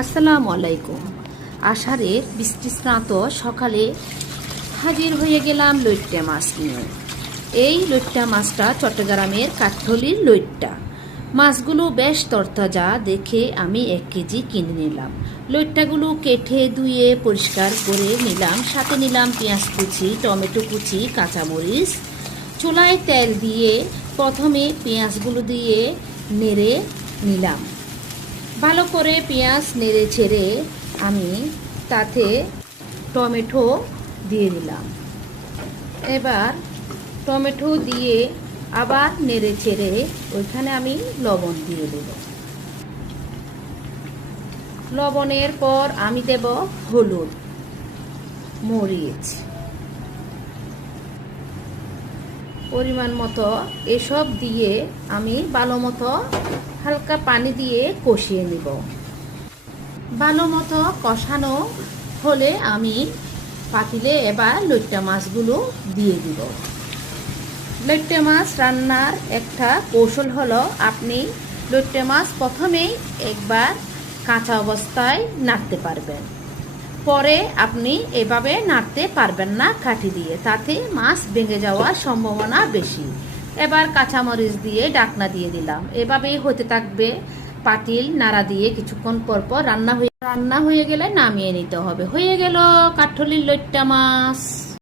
আসসালামু আলাইকুম। আষাঢ়ের বৃষ্টিস্নাত সকালে হাজির হয়ে গেলাম লইট্টা মাছ নিয়ে। এই লইট্টা মাছটা চট্টগ্রামের কাঠঠলির লইট্টা। মাছগুলো বেশ তরতাজা দেখে আমি 1 কেজি কিনে নিলাম। লইট্টাগুলো কেটে ধুয়ে পরিষ্কার করে নিলাম। সাথে নিলাম পেঁয়াজ কুচি, টমেটো কুচি, কাঁচামরিচ। চুলায় তেল দিয়ে প্রথমে পেঁয়াজগুলো দিয়ে নেড়ে নিলাম। ভালো করে পেঁয়াজ নেড়ে ছেড়ে আমি তাতে টমেটো দিয়ে দিলাম। এবার টমেটো দিয়ে আবার নেড়ে ছেড়ে ওইখানে আমি লবণ দিয়ে দেব। লবণের পর আমি দেব হলুদ, মরিচ, পরিমাণ মতো। এসব দিয়ে আমি ভালো মতো হালকা পানি দিয়ে কষিয়ে নেব। ভালো মতো কষানো হলে আমি পাতিলে এবার লইট্টা মাছগুলো দিয়ে দিব। লইট্টা মাছ রান্নার একটা কৌশল হলো, আপনি লইট্টা মাছ প্রথমেই একবার কাঁচা অবস্থায় নাড়তে পারবেন, পরে আপনি এভাবে নাড়তে পারবেন না কাঠি দিয়ে, তাতে মাছ ভেঙে যাওয়ার সম্ভাবনা বেশি। এবার কাঁচামরিচ দিয়ে ঢাকনা দিয়ে দিলাম। এভাবেই হতে থাকবে। পাতিল নাড়া দিয়ে কিছুক্ষণ পর পর রান্না হয়ে গেলে নামিয়ে নিতে হবে। হয়ে গেল কাঠঠলির লইট্টা মাছ।